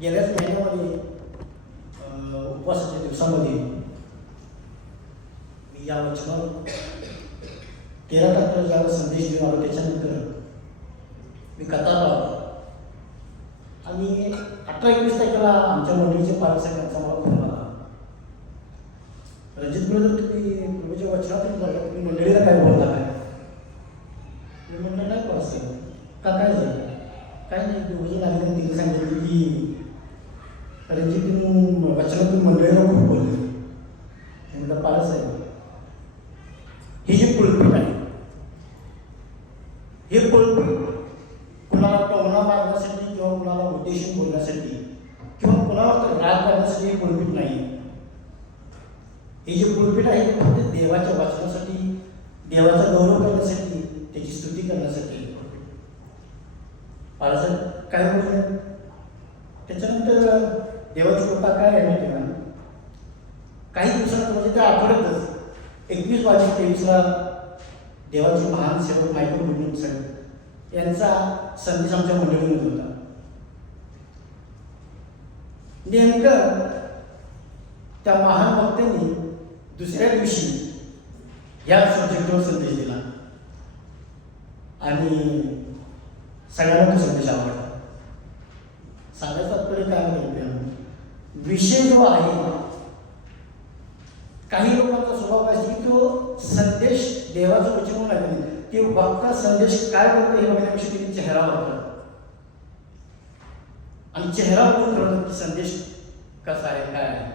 गेल्याच महिन्यामध्ये उपवासाच्या दिवसामध्ये मी या वचनावर 13 तारखेला ज्यावेळेस संदेश देऊन आलो त्याच्यानंतर मी कतारला आलो आणि 18-21 तारखेला आमच्या मंडळीचे पालकसाहेबांचा मला फोन आला, रणजित ब्रदर तुम्ही प्रभूच्या वचनातून झालं, तुम्ही मंडळीला काय बोलता काय? मी म्हणलं नाही पालकसाहेब, का काय झालं? काय नाही, दोघं लागले तिने सांगितलं की रणजित वचनातून मंडळीला खूप बोलले. म्हणलं पालकसाहेब, ही जी पुलपीठ आहे, हे पुलपीट कुणाला टोमणा मारण्यासाठी किंवा कुणाला उद्देशून बोलण्यासाठी किंवा कुणाला तर राग करण्यासाठी हे पुलपीट नाही. हे जे पुलपीट आहे ते फक्त देवाच्या वाचनासाठी, देवाचा गौरव करण्यासाठी, त्याची स्तुती करण्यासाठी. पालकसाहेब काय बोलले? त्याच्यानंतर देवाची कृपा काय आहे माहिती का? काही दिवसांत म्हणजे त्या आठवड्यातच 21/22 देवाचे महान सेवक मायकल बुडणूक साहेब यांचा संदेश आमच्या मंडळीमध्ये होता. नेमकं त्या महान भक्तांनी दुसऱ्या दिवशी या सब्जेक्टवर संदेश दिला आणि सगळ्यांना तो संदेश आवडला. सांगायचं तात्पर्य काय माहिती, विषय जो आहे, काही लोकांचा स्वभाव आहे की तो संदेश देवाचं वचन म्हणून ऐकले, ते वक्ता संदेश काय बोलतो हे बघण्यापेक्षा तिने चेहरा वापरला आणि चेहरा बघून ठरवलं की संदेश कसा आहे, काय आहे.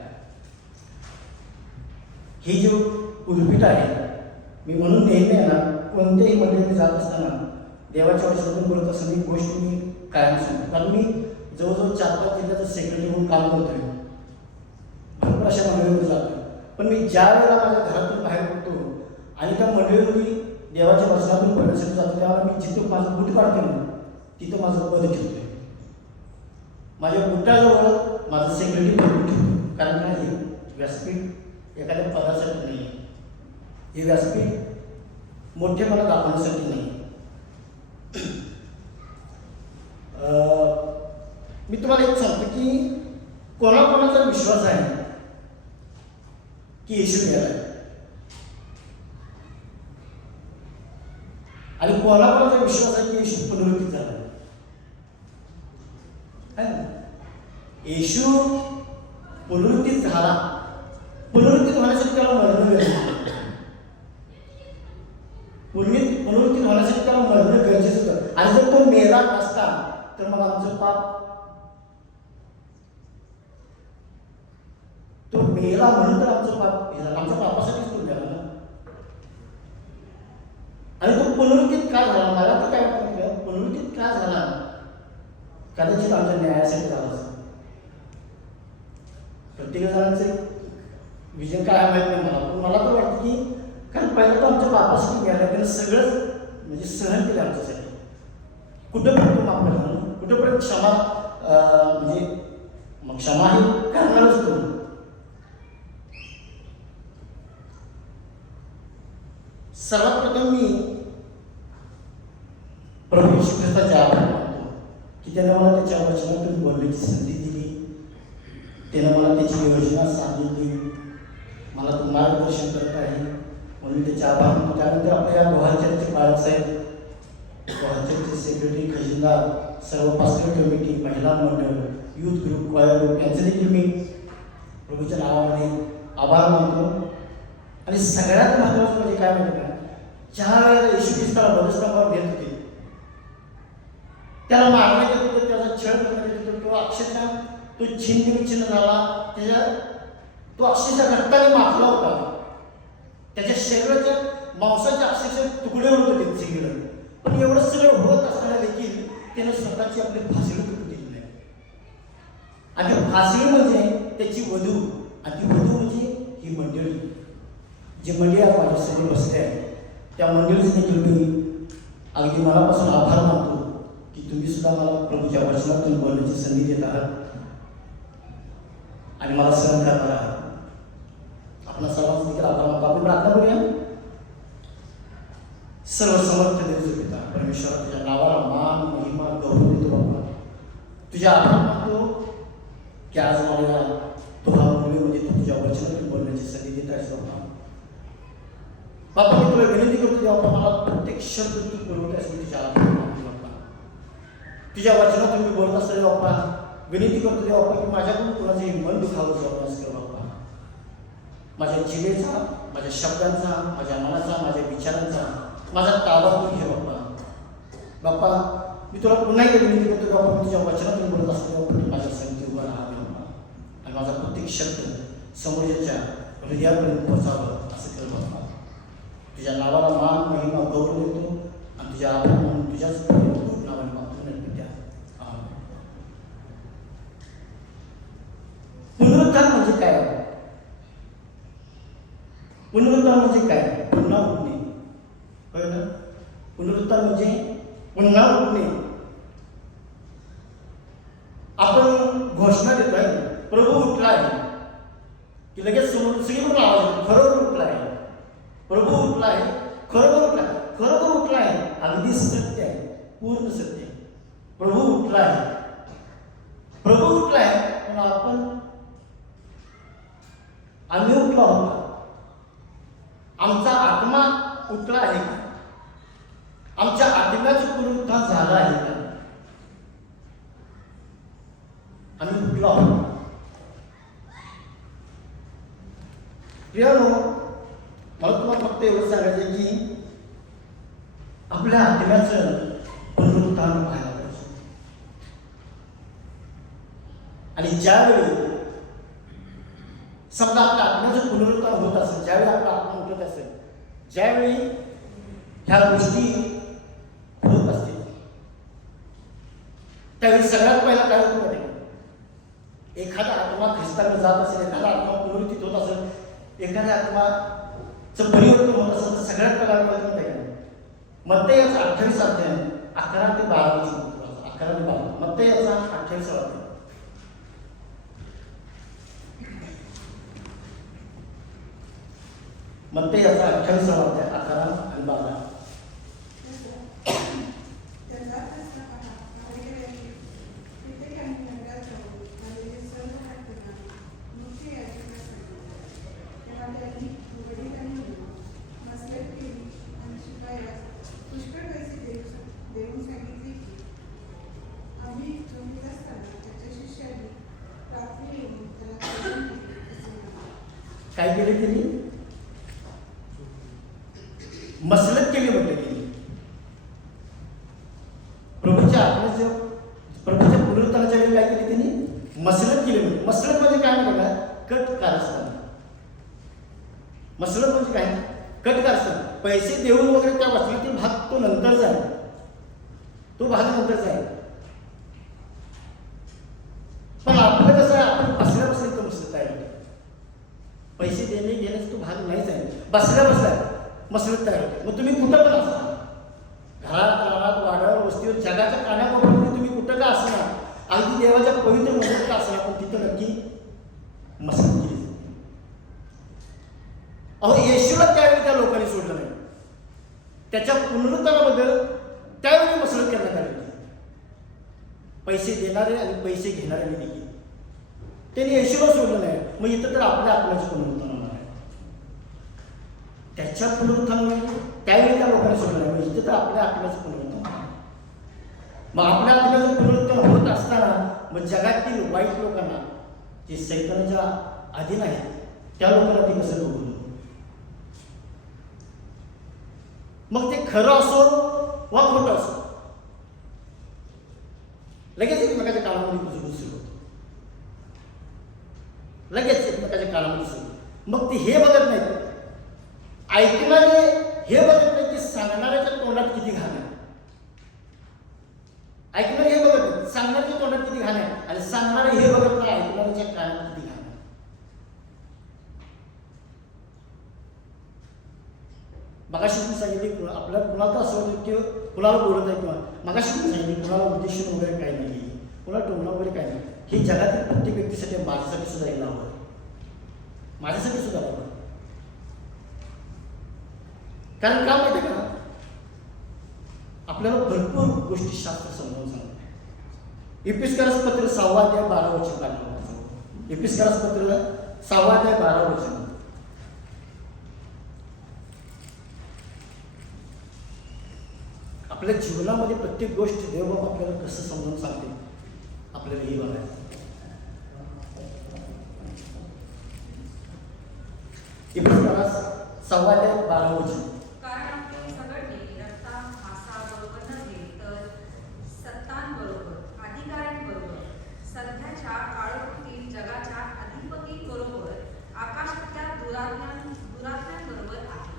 ही जो पुलपीठ आहे, मी म्हणून नेहमी आहे ना, कोणत्याही मंडळीने जात असताना देवाच्या वचनातून बोलत असताना ही गोष्ट मी कायम सांगतो. कारण मी जवळजवळ 4-5 जिल्ह्याचं सेक्रेटरी म्हणून काम करतोय, भरपूर अशा मंडळीमध्ये जातो. पण मी ज्या वेळेला माझ्या घरातून बाहेर पडतो आणि त्या मंडळीमध्ये देवाच्या वचनातून पडण्यासाठी जातो, त्यावेळेला मी जिथं माझं बूट काढतो ना तिथं माझं पद ठेवतोय. माझ्या बुटाजवळ माझं सेक्रेटरी पद ठेवतो. कारण काय, व्यासपीठ एखाद्या पदासाठी नाही, हे व्यासपीठ मोठेपणा दाखवण्यासाठी नाही. मी तुम्हाला एक सांगतो की कोणाकोणाचा विश्वास आहे की येशू मेला आणि कोणाकोणाचा विश्वास आहे की येशू पुनरुत्थित झाला. येशू पुनरुत्थित झाला, पुनरुत्थित होण्यासाठी त्याला मरण गरजेचं, पुनरुत्थित होण्यासाठी त्याला मरण गरजेचं होतं. आणि जर तो मेला नसता तर मग आमचं पाप, तो मेला म्हणून तर आमचं पाप हे झालं, आमच्या पापासाठीच तो मेला ना. आणि तो पुनरुत्थित का झाला? मला तर काय वाटतं, पुनरुत्थित का झाला? कदाचित आमच्या न्यायासाठी झाला असं. प्रत्येक जणांचे विजन काय माहित नाही मला, पण मला तर वाटतं की कारण पहिला तो आमच्या पापासाठी गेला, त्यानं सगळंच म्हणजे सहन केलं आमच्यासाठी. कुठंपर्यंत तो माफ करणार, कुठंपर्यंत क्षमा, म्हणजे मग क्षमा हे करणारच तो. सर्वात प्रथम मी प्रभू येशू ख्रिस्ताचे आभार मानतो की त्याने मला त्याच्या वचनातून बोलण्याची संधी दिली, त्यानं मला त्याची योजना सांगितली, मला तो मार्गदर्शन करत आहे, म्हणून त्याचे आभार मानतो. त्यानंतर आपल्या या गोहाचरचे बाळासाहेब, गोहाचरचे सेक्रेटरी, खजिनदार, सर्व पास्टर कमिटी, महिला मंडळ, युथ ग्रुप, क्वायर ग्रुप यांचे देखील मी प्रभूच्या नावामध्ये आभार मानतो. आणि सगळ्यात महत्त्वाचं म्हणजे काय माहिती का, ज्या वेळेला येशू ख्रिस्ताला वधस्तंभावर घेत होते, त्याला मारण्यात येत होतं, त्याचा छळ करण्यात येत होतं, तो अक्षरशः तो छिन्न विच्छिन्न झाला, तो अक्षरशः रक्ताने माखला होता, त्याच्या शरीराच्या मांसाचे अक्षरशः तुकडे होत होते सगळीकडे. पण एवढं सगळं होत असताना देखील त्याने स्वतःची आपली फासळी तुटू दिली नाही. आणि फासळी म्हणजे त्याची वधू, आणि ती वधू म्हणजे ही मंडळी, जी मंडळी आज माझ्या समोर बसले आहे, त्या मंडळीचे देखील मी अगदी मनापासून आभार मानतो की तुम्ही सुद्धा मला प्रभूच्या वचनातून बोलण्याची संधी देत आहात आणि मला सहन करणार आहात. आपला सर्वांचा देखील आभार मानतो. आपण प्रार्थना करूया. सर्व समर्थ देतो पिता परमेश्वर, तुझ्या नावाला मान, महिमा, गौरव देतो बाबा. तुझ्या आभार मानतो की आज मला तुला मुलीमध्ये तू तुझ्या वचनातून बोलण्याची संधी देत आहेस बाप्पा. बाप्पा मी तुला विनंती करतो बाप्पा, मला प्रत्येक शब्द तू बोलवतेस मी तुझ्या बाप्पा. तुझ्या वचनातून मी बोलत असताना बाप्पा विनंती करतो बाप्पा की माझ्याकडून कुणाचंही मन दुखावं जावं असं बाप्पा. माझ्या जिभेचा, माझ्या शब्दांचा, माझ्या मनाचा, माझ्या विचारांचा माझा ताबा तू घे बाप्पा. बाप्पा मी तुला पुन्हा एकदा विनंती करतो बाप्पा, मी तुझ्या वचनातून बोलत असतो बाप्पा माझ्या संगती उभा राहावे बाप्पा आणि माझा प्रत्येक शब्द समोरच्या हृदयापर्यंत पोहोचावं असं कर बाप्पा. तुझ्या नावाला मान, महिमा, गौरव देतो आणि तुझ्या आभार म्हणून तुझ्याच नावाने मागतो नक्की द्या. पुनरुत्थान म्हणजे काय? पुनरुत्थान म्हणजे काय? पुन्हा उठणे. कळलं? पुनरुत्थान म्हणजे पुन्हा उठणे. आपण घोषणा देतोय प्रभू उठला आहे की लगेच समोर सगळीकडून आवाज येतो खरोखर उठला आहे, प्रभू उठला आहे, खरोखर उठला आहे, खरोखर उठला आहे. अगदी सत्य आहे, पूर्ण सत्य आहे. प्रभू उठला आहे, प्रभू उठला आहे. पण आम्ही उठलो आहोत, आमचा आत्मा उठला आहे का? आमच्या आत्म्याचं पुनरुत्थान झालं आहे का? आम्ही उठलो आहोत. प्रियानो, मला तुम्हाला फक्त एवढं सांगायचं की आपल्या आत्म्याचं पुनरुत्थान व्हायला पाहिजे. आणि ज्यावेळी समजा आपल्या आत्म्याचं पुनरुत्थान होत असेल, ज्यावेळी आपला आत्मा उठत असेल, ज्यावेळी ह्या गोष्टी होत असतील, त्यावेळी सगळ्यात पहिला काय होतं माहिती? एखादा आत्मा ख्रिस्ताकडे जात असेल, एखादा आत्मा पुनरुत्थित होत असेल, एखाद्या आत्माचं परिवर्तन होत असेल तर सगळ्यात पहिला काय होतं माहिती? मत्तई याचा 28 अध्याय 11 ते 12 11 ते 12 मत्तई याचा 28 अध्याय. मत्तई याचा 28 अध्याय 11 आणि 12. काय केले त्यांनी? मसलत केली म्हटलं त्यांनी. प्रभूच्या पुनरुत्थानाच्या वेळी काय केली त्यांनी? मसलत केली म्हणजे. मसलत म्हणजे काय म्हणतो का? कट कारस्थान. मसलत म्हणजे काय? कट कारस्थान. पैसे देऊन वगैरे त्या वचनातील भाग तो नंतर जाईल, तो भाग नंतर जाईल. पण आपलं कसं आहे, आपण बसल्या बसल्या इथं मसलत आहे. पैसे देणे घेण्याचा तो भाग नाहीच आहे. बसल्या बसल्या मसलत तयार होते. मग तुम्ही कुठं पण असा, घरात, रानात, वाड्यावर, वस्तीवर, जगाच्या कानाकोपऱ्यामध्ये तुम्ही कुठं का असणार, अगदी देवाच्या पवित्र मंदिरात का असणार, पण तिथं नक्की मसलत केली जाते. अहो, येशूला त्यावेळी त्या लोकांनी सोडलं नाही. त्याच्या पुनरुत्थानाबद्दल त्यावेळी मसलत करण्यात आली होती. पैसे देणारे आणि पैसे घेणारे देखील त्यांनी येशूला सोडलं नाही. मग इथं तर आपल्या आत्म्याचं पुनरुत्थान होणार आहे. त्याच्या पुनरुत्थानामध्ये त्यावेळी त्या लोकांनी सोडलं नाही. मग इथं तर आपल्या आत्म्याचं पुनरुत्थान होणार. मग आपल्या आत्म्याचं पुनरुत्थान होत असताना मग जगातील वाईट लोकांना, जे सैतानाच्या अधीन आहेत, त्या लोकांना ते कसं बघून, मग ते खरं असो वा खोटं असो, लगेच एकमेकाच्या कानामध्ये घुसघुस सुरू होतं. लगेच एकमेकाच्या कानामध्ये सुरू. मग ते हे बघत नाहीत, ऐकणारे हे बघत नाही की सांगणाऱ्याच्या तोंडात किती घाण आहे. ऐकणारे हे बघत नाही, सांगणाऱ्याच्या तोंडात किती घाण आहे, आणि सांगणारे हे बघत नाही, ऐकणाऱ्याच्या कानात किती घाण आहे. मगाशी तुम्ही सांगितले आपल्याला कुणाला असं वाटतं की कुणाला बोलत आहे, किंवा मगाशी तुम्ही सांगितले कुणाला उद्देशून वगैरे काही नाही, कुणाला टोमणं वगैरे काही नाही. हे जगातील प्रत्येक व्यक्तीसाठी, माझ्यासाठी सुद्धा एक नाव आहे, माझ्यासाठी सुद्धा बाबा. कारण का माहिती का, आपल्याला भरपूर गोष्टी शास्त्र समजावून सांगतात. इपिस्करस पत्र 6 अध्याय 12 वचन काढलं. एपिस्करास पत्र 6 अध्याय 12 वचन. आपल्या जीवनामध्ये प्रत्येक गोष्ट देवबाप आपल्याला कसं समजून सांगते आपल्याला हे बघायचं. एपिस्करास 6 अध्याय 12 वचन. कारण आपले सगळे रक्ता मासा बरोबर नव्हे तर सत्तांबरोबर, अधिकाऱ्यांबरोबर, सध्याच्या काळोखीतील जगाच्या अधिपतींबरोबर, आकाशातल्या दुरात्म्यांबरोबर आहे.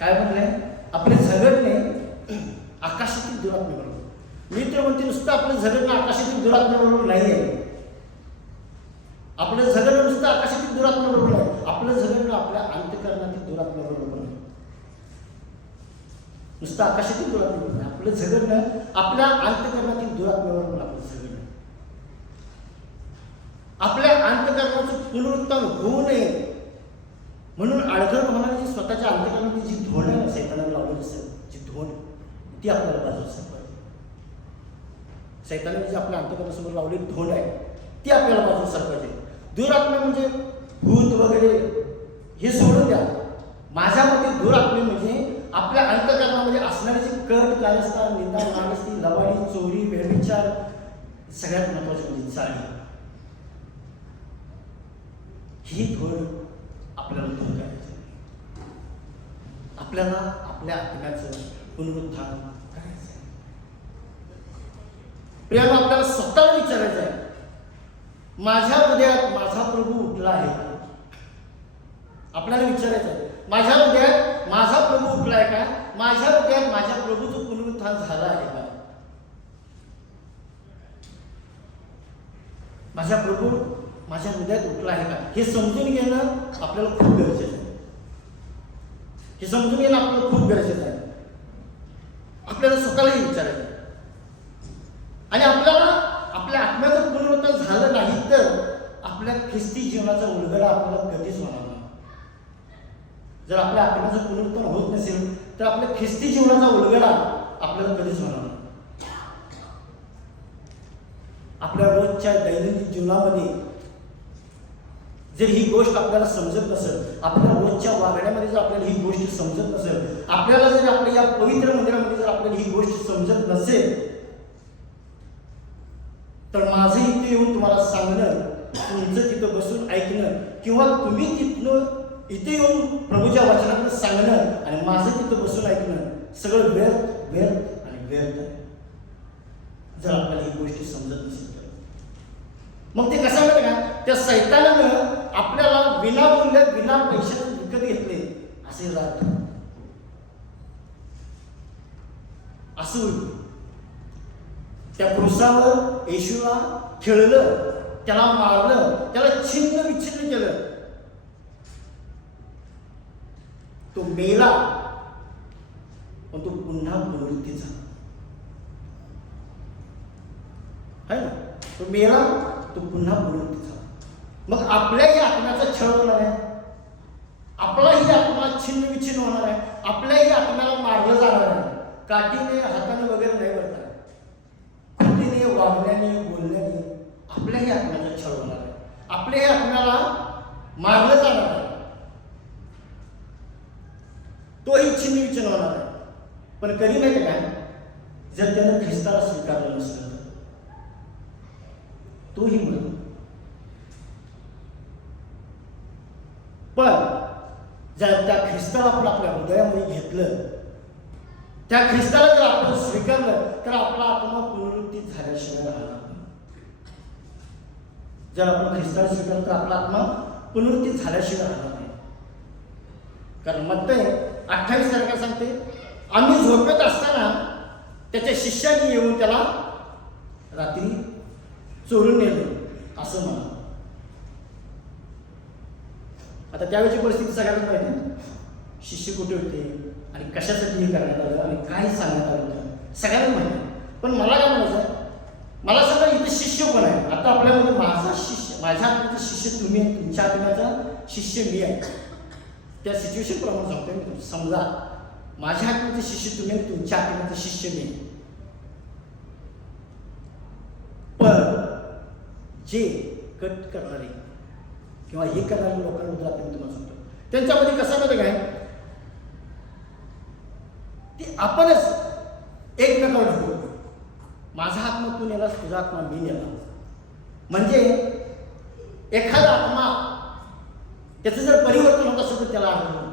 काय म्हणलंय? आपले झगडणे आकाशातील दुरात्म्याबरोबर. मी तर म्हणते नुसतं आपलं झगडणं आकाशातील दुरात्म्याबरोबर नाही आहे. आपलं झगडणं नुसतं आकाशातील दुरात्म्याबरोबर नाही. आपलं झगडणं आपल्या अंतःकरणातील दुरात्म्याबरोबर नाही. नुसतं आकाशातील दुरात्म्याबरोबर नाही. आपलं झगडणं आपल्या अंतःकरणातील दुरात्म्याबरोबर आपलं झगडणं. आपल्या अंतःकरणाचं पुनरुत्थान होऊ नये म्हणून अडखळ होणारी स्वतःच्या अंतःकरणाची जी धोरण आहे सैतानाला लावलेली असेल, जी धोरण ती आपल्याला बाजूला सरकवायची. सैतानाने जी आपल्या अंतःकरणासमोर लावलेली धोरण आहे ती आपल्याला बाजूला सरकवायची. दुरात्मा म्हणजे भूत वगैरे हे सोडून द्या. माझ्या मते दुरात्मे म्हणजे आपल्या अंतःकरणामध्ये असणारी जी कट, कारस्थान, निंदा, नामस्ती, लवाडी, चोरी, व्यभिचार, सगळ्यात महत्वाची म्हणजे चाळी. ही धोरण आपल्याला दूर करायचं. आपल्याला आपल्या आत्म्याचं पुनरुत्थान करायचं. प्रियानो, आपल्याला स्वतःला विचारायचं आहे, माझ्या हृदयात माझा प्रभू उठला आहे का? आपल्याला विचारायचं आहे, माझ्या हृदयात माझा प्रभू उठला आहे का? माझ्या हृदयात माझ्या प्रभूचं पुनरुत्थान झालं आहे का? माझा प्रभू माझ्या हृदयात उठला आहे का? हे समजून घेणं आपल्याला खूप गरजेचं आहे. हे समजून घेणं आपल्याला खूप गरजेचं आहे. आपल्याला स्वतःलाही विचारायचं आहे. आणि आपल्याला आपल्या आत्म्याचं पुनरुत्थान झालं नाही तर आपल्या ख्रिस्ती जीवनाचा उलगडा आपल्याला कधीच होणार नाही. जर आपल्या आत्म्याचं पुनरुत्थान होत नसेल तर आपल्या ख्रिस्ती जीवनाचा उलगडा आपल्याला कधीच होणार नाही. आपल्या रोजच्या दैनंदिन जीवनामध्ये जर ही गोष्ट आपल्याला समजत नसेल, आपल्या रोजच्या वागण्यामध्ये जर आपल्याला ही गोष्ट समजत नसेल, आपल्याला जर आपल्या या पवित्र मंदिरामध्ये जर आपल्याला ही गोष्ट समजत नसेल, तर माझं इथे येऊन तुम्हाला सांगणं, तुमचं तिथं बसून ऐकणं, किंवा तुम्ही तिथनं इथे येऊन प्रभूच्या वचनातनं सांगणं आणि माझं तिथं बसून ऐकणं सगळं व्यर्थ व्यर्थ आणि व्यर्थ आहे. जर आपल्याला ही गोष्ट समजत नसेल तर मग ते कसं माहिती का? त्या सैतानानं आपल्याला विनामूल्य विना पैशाने विकत घेतले असे राहत असं होईल. त्या क्रूसावर येशूला खेळलं, त्याला मारलं, त्याला छिन्न विच्छिन्न केलं. तो मेला पण तो पुन्हा पुनरुत्थान झाला. आहे ना? तो मेला तो पुन्हा पुनरुत्थान झाला. मग आपल्याही आत्म्याचा छळ होणार आहे, आपलाही आत्मा छिन्न विच्छिन्न होणार आहे, आपल्याही आत्म्याला मारलं जाणार आहे. काठीने हाताने वगैरे नाही बरं, कृतीने, वागण्याने, बोलण्याने आपल्याही आत्म्याचा छळ होणार आहे, आपल्याही आत्म्याला मारलं जाणार आहे, तोही छिन्न विच्छिन्न होणार आहे. पण कधी माहिती काय? जर त्यानं ख्रिस्ताला स्वीकारलं नसलं तर तोही म्हणून. पण जर त्या ख्रिस्ताला आपण आपल्या हृदयामध्ये घेतलं, त्या ख्रिस्ताला जर आपण स्वीकारलं तर आपला आत्मा पुनरुत्थित झाल्याशिवाय राहणार नाही. जर आपण ख्रिस्ताला स्वीकारलं तर आपला आत्मा पुनरुत्थित झाल्याशिवाय राहणार नाही. कारण मत्तई 28 तारखेला सांगते, आम्ही झोपेत असताना त्याच्या शिष्याने येऊन त्याला रात्री चोरून नेलं असं म्हणा. आता त्यावेळेची परिस्थिती सगळ्यांना माहिती, शिष्य कुठे होते आणि कशासाठी हे करण्यात आलं आणि काय सांगण्यात आलं होतं सगळ्यांना माहिती. पण मला काय म्हणायचं, मला सांगा इथे शिष्य कोण आहे? आता आपल्यामध्ये माझा शिष्य, माझ्या आत्म्याचा शिष्य तुम्ही, तुमच्या आत्म्याचा शिष्य मी आहे. त्या सिच्युएशन प्रमाणे सांगतोय मी. समजा माझ्या आत्म्याचे शिष्य तुम्ही आणि तुमच्या आत्म्याचे शिष्य मी. पण जे कट करणारे किंवा हे करणारे लोकांबद्दल आपण तुम्हाला सांगतो. त्यांच्यामध्ये कसं माहिती काय, ते आपणच एकमेकावर ढकलतो. माझा आत्मा तू नेलास, तुझा आत्मा मी नेला. म्हणजे एखादा आत्मा त्याचं जर परिवर्तन होत असेल तर त्याला आठवण.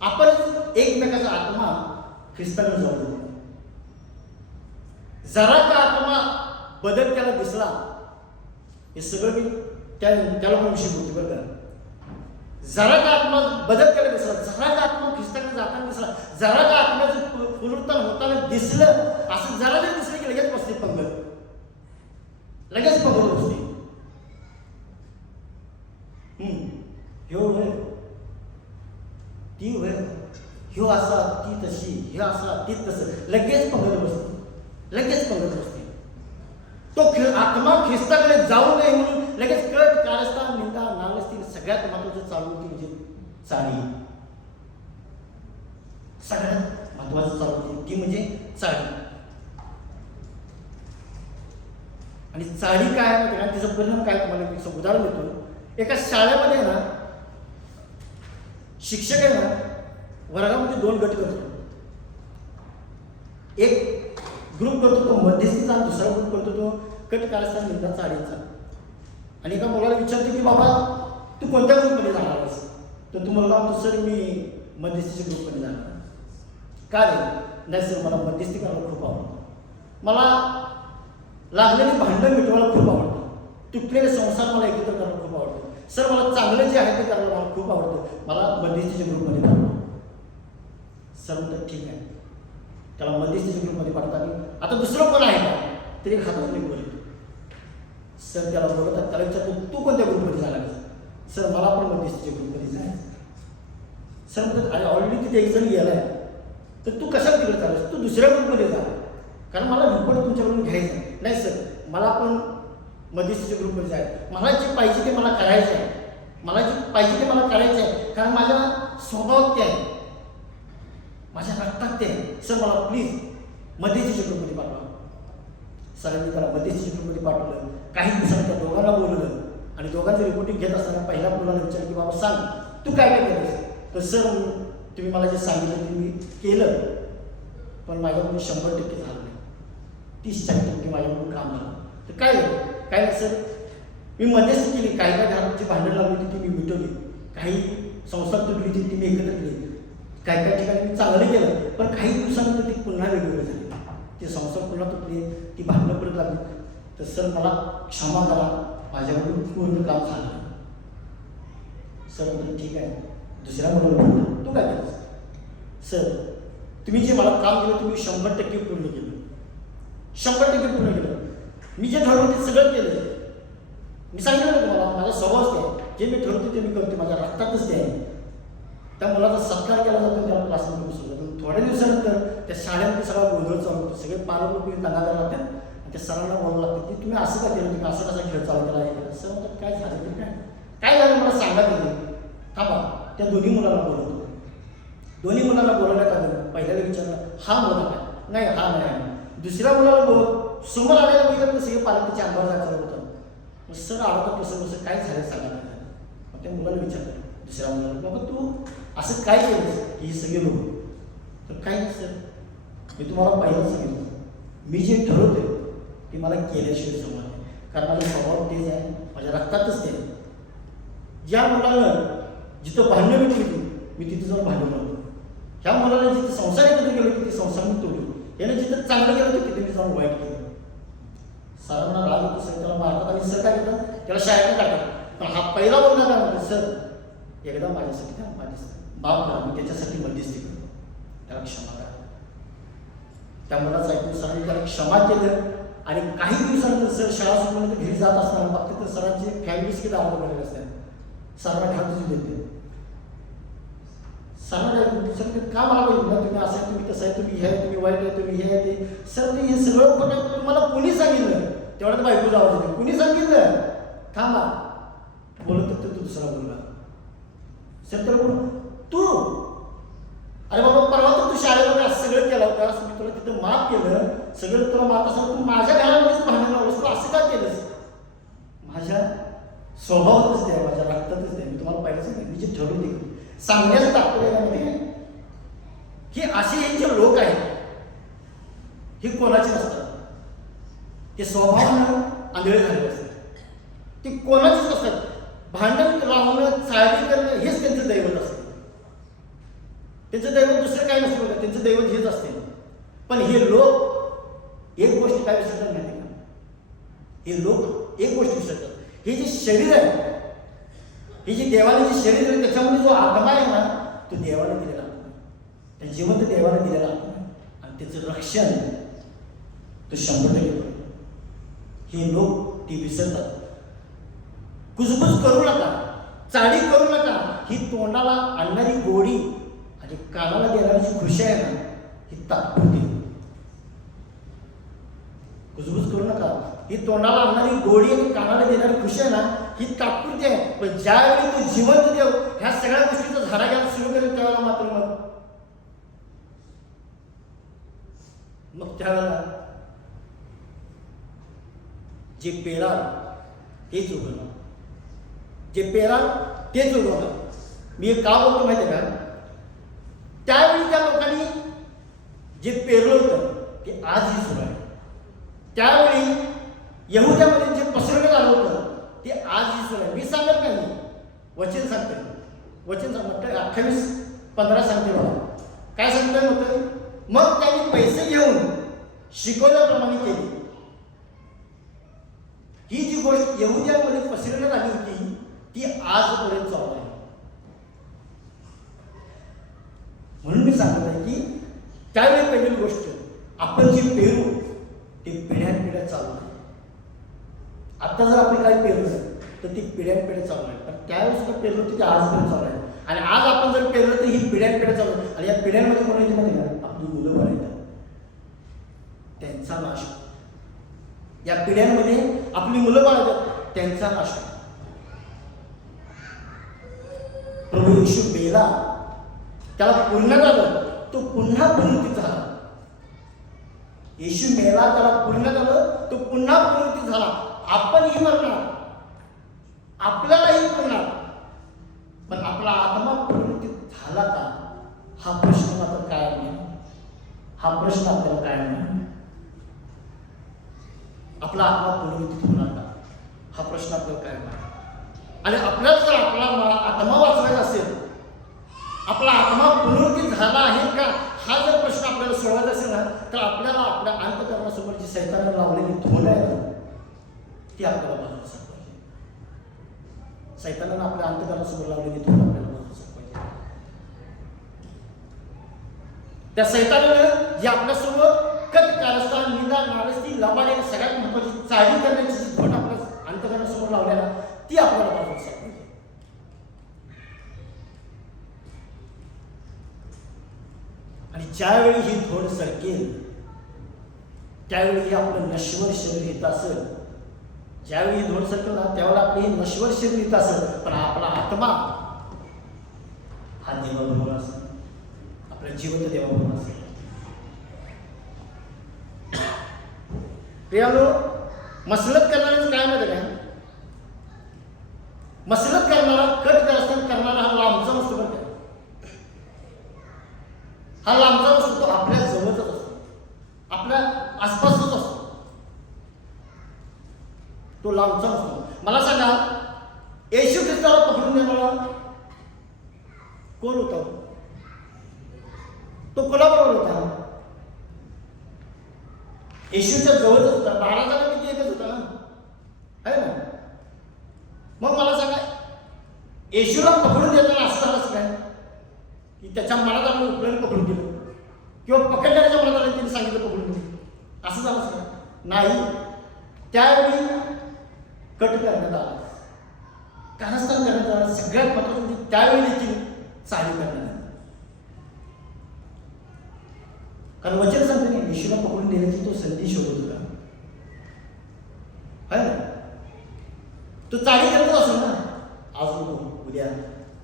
आपणच एकमेकाचा आत्मा ख्रिस्ताकडे जाऊ देतो. जरा का आत्मा बदल त्याला दिसला, हे सगळं मी त्याला पण विषय बोलते बरं का. जरा का आत्मा बदल त्याला दिसला, जरा का आत्मा ख्रिस्ताकडे जाताना दिसला, जरा का आत्म्याचं पुनरुत्थान होताना दिसलं, असं जरा जरी दिसलं की लगेच बसते पंगत, लगेच पंगत बसते. ह्यो होय, ती होय, ह्यो असा ती तशी, हे असा ती तसं, लगेच पंगत बसते, लगेच पंगत बसते. तो आत्मा ख्रिस्ताकडे जाऊ नये म्हणून लगेच कट, कारस्थान, निंदा, नालस्ती सगळ्यात महत्वाचं चालू होती म्हणजे चाळी. सगळ्यात महत्वाचं चालू होती ती म्हणजे चाळी. आणि चाळी काय आहे तिचा परिणाम काय, तुम्हाला मी उदाहरण देतो. एका शाळेमध्ये ना शिक्षक आहे ना, वर्गामध्ये 2 गट करतो. एक ग्रुप करतो तो मध्यस्थीचा, दुसरा ग्रुप करतो तो कट, कारस्थान, निंदा, चाळीचा. आणि एका मुलाला विचारतो की बाबा तू कोणत्या ग्रुपमध्ये जाणार आहेस, तर तू मुलगा म्हणतो सर मी मध्यस्थीच्या ग्रुपमध्ये जाणार. का रे? नाही सर मला मध्यस्थी करायला खूप आवडतं, मला लागलेली भांडण मिटवायला खूप आवडतं, तुटलेले संसार मला एकत्र करायला खूप आवडतं. सर मला चांगलं जे आहे ते करायला मला खूप आवडतं, मला मध्यस्थीच्या ग्रुपमध्ये पाठवा. सर म्हणतात ठीक आहे, त्याला मध्यस्थीच्या ग्रुपमध्ये पाठवतात. आता दुसरं कोण आहे का, तरी हातात नाही बोलतो. सर त्याला बोलवतात, त्याला विचारतो तू कोणत्या ग्रुपमध्ये जाणार? सर मला पण मध्यस्थीच्या ग्रुपमध्ये जायचं. सर म्हणतात अरे ऑलरेडी तिथे एक जण गेला आहे, तर तू कशाला तिकडे चालस, तू दुसऱ्या ग्रुपमध्ये जा, कारण मला रिपोर्ट तुमच्याकडून घ्यायचं आहे. नाही सर मला पण मध्यस्थीच्या ग्रुपमध्ये जायचं, मला जे पाहिजे ते मला करायचं आहे, मला जे पाहिजे ते मला करायचं आहे, कारण माझ्या स्वभावात ते आहे, माझ्या रक्तात ते आहे. सर मला प्लीज मध्यस्थीच्या ग्रुपमध्ये पाठवा. सरांनी त्याला मध्यस्थीच्या ग्रुपमध्ये पाठवलं. काही दिवसांनी त्या दोघांना बोलवलं आणि दोघांचं रिपोर्टिंग घेत असताना पहिल्या मुलाला विचारलं की बाबा सांग तू काय काय केलंस. तर सर तुम्ही मला जे सांगितलं ते मी केलं, पण माझ्याकडून 100% झालं नाही, 30-40% माझ्याकडून काम झालं. तर काय नाही सर मी मध्यस्थी केली, काही घराची भांडण लागली होती ती मी मिटवली, काही संसार तुटली होती ती मी एकत्र केली, काही ठिकाणी मी चांगलं केलं, पण काही दिवसानंतर ती पुन्हा वेगवेगळं झाली, ते संसार पुन्हा तुटली, ती भांडणं परत लागली. तर सर मला क्षमा करा, माझ्याकडून पूर्ण काम झालं. सर म्हणतो ठीक आहे. दुसऱ्या मुलाला म्हणतो तू काय केलं? सर तुम्ही जे मला काम केलं तुम्ही 100% पूर्ण केलं, 100% पूर्ण केलं. मी जे ठरवलं ते सगळं केलं. मी सांगितलं ना तुम्हाला माझा स्वभावच ते आहे, जे मी ठरवते ते मी करते, माझ्या रक्तातच ते आहे. त्या मुलाचा सत्कार केला जातो, त्याला क्लासमध्ये बसवलं. थोड्या दिवसानंतर त्या शाळेमध्ये सगळा गोंधळ चालू होतो, सगळे पालक लोक दंगा करायला लागतात आणि त्या सरांना बोलायला लागतात की तुम्ही असं का केलं, तुम्ही असं कसा खेळ चालू केला आहे. सर म्हणतात काय झालं ते काय झालं मला सांगा तुम्ही. थांबा त्या दोन्ही मुलांना बोलवतो. दोन्ही मुलांना बोलवण्यात आलं. पहिल्याला विचारलं हा मुलगा काय, नाही हा नाही. दुसऱ्या मुलाला समोर आलेल्या बघितलं तर सगळे पालक त्याच्या अंगावर जायचं होतं. मग सर आडवतात कसं काय झालं सांगा. मग त्या मुलाला विचारलं दुसऱ्या मुलाला बाबा तू असं काय केलं की हे सगळे लोक. तर काय नाही सर मी तुम्हाला पहिलं सांगितलं, मी जे ठरवते ते मला केल्याशिवाय जमत नाही, कारण माझा स्वभाव तेच आहे, माझ्या रक्तातच ते. ज्या मुलाला जिथं भांडणं मिटली मी तिथे जाऊन भांडण लावतो, ह्या मुलाला जिथं संसार एकत्र गेलो तिथे संसार मी तोडलो, याने जिथं चांगलं गेलं होतं तिथे मी जाऊन वाईट केलं. सरांना राग होतो, सर त्याला मारतात आणि सर काय करतात त्याला शाळेत काढतात. पण हा पहिला बोलणार काय म्हणतो सर एकदा माझ्यासाठी त्या माझ्या माफ करा, मी त्याच्यासाठी मध्यस्थी करतो, त्याला क्षमा करा. त्या मुलाचं ऐकून सरांनी त्याला क्षमा केलं. आणि काही दिवसानंतर सर शाळा सुटल्यानंतर घरी जात असताना बघते तर सरांची फॅमिलीज किती आरोप झालेले असतात. सरांना घालून देते. सरांना सर का मला बोलतो ना तुम्ही असं आहे, तुम्ही तसं आहे, तुम्ही हे आहे, तुम्ही वाईट आहे, तुम्ही हे आहे ते. सर ते हे सगळं खोटं तुम्हाला कोणी सांगितलं. तेवढ्यात बायको जावं होते, कुणी सांगितलं. थांबा बोलत तर तू दुसरा बोलला. सर तर बोल तू अरे बाबा परवा तर तू शाळेमध्ये असं सगळं केलं होतास, मी तुला तिथं माफ केलं, सगळं तुला माफ असं तू माझ्या घरामध्येच भांडण लावलंस, तू असं का केलंस? माझ्या स्वभावातच ते आहे, माझ्या रक्तातच ते आहे. मी तुम्हाला पहिलं सांगितलं, मी जे ठरवून दिलं सांगण्याचं तात्पर्य त्यामध्ये की असे हे जे लोक आहेत हे कोणाचे नसतात, ते स्वभावानं आंधळे झालेले असतात, ते कोणाचेच नसतात. भांडण लावणं, चाळी करणं हेच त्यांचं दैवत असतं. त्यांचं दैवत दुसरं काय नसतं बघा, त्यांचं दैवत हेच असते. पण हे लोक एक गोष्ट काय विसरतात माहिती का? हे लोक एक गोष्ट विसरतात, हे जे शरीर आहे, हे जे देवाने जे शरीर आहे त्याच्यामध्ये जो आत्मा आहे ना, तो देवाने दिलेला आत्मा, त्या जिवंत देवाने दिलेला आत्मा, आणि त्याचं रक्षण तो 100% करतो. हे लोक ते विसरतात. कुजबुज करू नका, चाडी करू नका. ही तोंडाला आणणारी गोडी आणि कानाला देणारी जी खुशी आहे ना, ही तात्पुरती. कुजबुज करू नका. ही तोंडाला आणणारी गोडी आणि कानाला देणारी खुशी आहे ना, ही तात्पुरती आहे. पण ज्यावेळी तो जिवंत देव ह्या सगळ्या गोष्टीचा झाडा घ्यायला सुरू करेल त्यावेळेला मात्र मग त्यावेळेला जे पेराल तेच उगवणार, जे पेराल तेच उगवणार. मी एक का बोलतो माहिती आहे का? त्यावेळी त्या लोकांनी जे पेरलं होतं ते आजही सुरू आहे. त्यावेळी यहुद्यामध्ये जे पसरवण्यात आलं होतं ते आजही सुरू आहे. मी सांगत नाही, वचन सांगते. वचन सांगतं 28:15 सांगते मला. काय सांगतोय म्हणतोय? मग त्यांनी पैसे घेऊन शिकवल्याप्रमाणे केली. ही जी गोष्ट यहुद्यामध्ये पसरवण्यात आली होती ती आजपर्यंत चालू आहे. म्हणून मी सांगत आहे की त्यावेळी पहिली गोष्ट आपण जे पेरू ते पिढ्यानपिढ्या चालू आहे. आता जर आपण काय पेरलं तर ती पिढ्यानपिढ्या चालू आहे. पण त्यावेळेस जर पेरलं तर ते आजपर्यंत चालू आहे. आणि आज आपण जर पेरलं तर ही पिढ्यानपिढ्या चालू आहे. आणि या पिढ्यांमध्ये कोण येते माहिती का? आपली मुलं बाळ येतात, त्यांचा नाश. या पिढ्यांमध्ये आपली मुलं बाळ येतात, त्यांचा नाश. प्रभू येशू मेला, त्याला पूर्ण झालं, तो पुन्हा पुनरुत्थित झाला. येशू मेला, त्याला पूर्ण झालं, तो पुन्हा पुनरुत्थित झाला. आपणही मरणार, आपल्यालाही मरणार, पण आपला आत्मा पुनरुत्थित झाला का हा प्रश्न मात्र काय नाही. हा प्रश्न आपल्याला काय नाही. आपला आत्मा पुनरुत्थित होणार का हा प्रश्न आपल्याला काय नाही. आणि आपल्याला जर आपला आत्मा वाचवायचा असेल, आपला आत्मा पुनरुत्थित झाला आहे का हा जर प्रश्न आपल्याला सोडवायचा असेल ना, तर आपल्याला आपल्या अंतःकरणासमोर जी सैतानाने लावलेली धोन आहे ना ती आपल्याला बाजूला सरकवायची. सैतानाने आपल्या अंतःकरणासमोर लावलेली धोन आपल्याला बाजूला सरकवायची. त्या सैतानाने जे आपल्यासमोर कट कारस्थान, निंदा, नाराजगी, लबाडी, सगळ्यात महत्वाची चाळी करण्याची जी धोन आपल्या अंतःकरणासमोर लावलेला ती आपल्याला बाजूला सरकवायची. आणि ज्यावेळी ही धोड सरकेल त्यावेळी हे आपलं नश्वर शरीर येत असेल. ज्यावेळी ही धोड सरकेल ना त्यावेळेला आपलं हे नश्वर शरीर येत असेल, पण आपला आत्मा हा देवाबरोबर असेल, आपल्या जिवंत देवाबरोबर असेल. प्रियानो, मसलत करणाऱ्याचं काय माहिती काय? मसलत करणारा, कट करणारा हा लांबचा नसतो बरं का. हा लांबचा नसतो, तो आपल्या जवळच असतो, आपल्या आसपासच असतो. तो लांबचा नसतो. मला सांगा, येशू ख्रिस्ताला पकडून देणारा कोण होता? तो कोणाबरोबर होता? येशूच्या जवळच होता. 12 जणांपैकी एकच होता ना, आहे ना? मग मला सांगा, येशूला पकडून देताना असं झालंच काय की त्याच्या मनात आपण उपलब्ध पकडून दिलं, किंवा पकडण्याच्या मनात आलं त्यांनी सांगितलं पकडून दिलं, असं झालंच का? नाही. त्यावेळी कट करण्यात आला, कारस्थान करण्यात आला. सगळ्यात महत्त्वाचं म्हणजे त्यावेळी देखील चालू करण्यात आलं. कारण वचन सांगतो नाही, येशूला पकडून देण्याची तो संधी शोधत होता, है ना? तो चाली करत असो ना, आज नको, उद्या,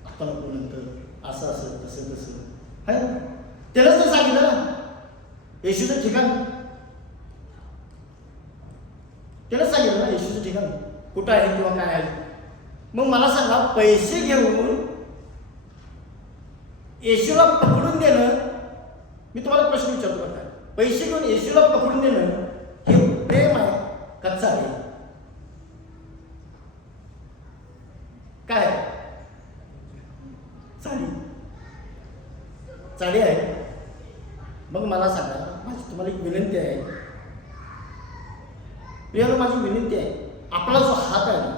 आता नको, नंतर, असं असं, तसं तसं, है ना? त्यालाच तर सांगितलं ना येशूचं ठिकाण. त्यालाच सांगितलं ना येशूचं ठिकाण कुठं आहे किंवा काय आहे. मग मला सांगा, पैसे घेऊन येशूला पकडून देणं, मी तुम्हाला प्रश्न विचारतो बरं का, पैसे घेऊन येशूला पकडून देणं हे प्रेम आहे का चाल आहे? काय चाली आहे? मग मला सांगा, माझी तुम्हाला एक विनंती आहे, प्रियानो माझी विनंती आहे, आपला जो हात आहे